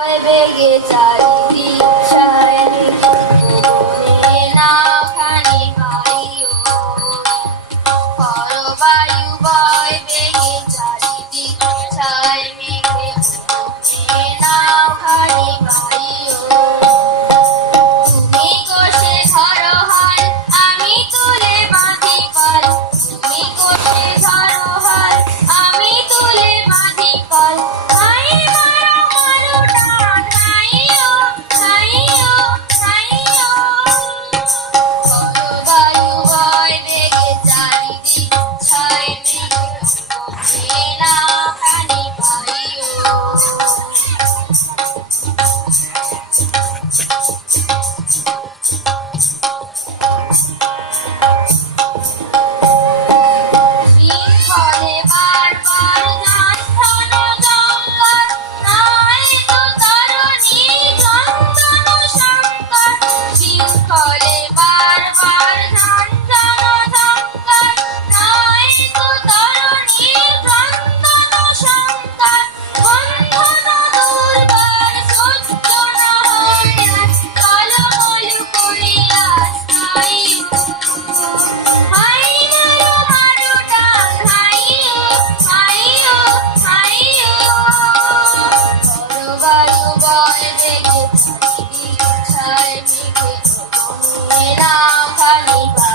বেগে চারিদিক ছায় ভুবনে নাওখানি ভাইও পরবায়ু বয় বেগে চারিদিক ছায় মেঘে ভুবনে নাওখানি ভাইও তুমি কোষে ধরো হাল আমি তুলে বাঁধি পাল তুমি কোষে ধরো হাল আমি তুলে বাঁধি পাল Now,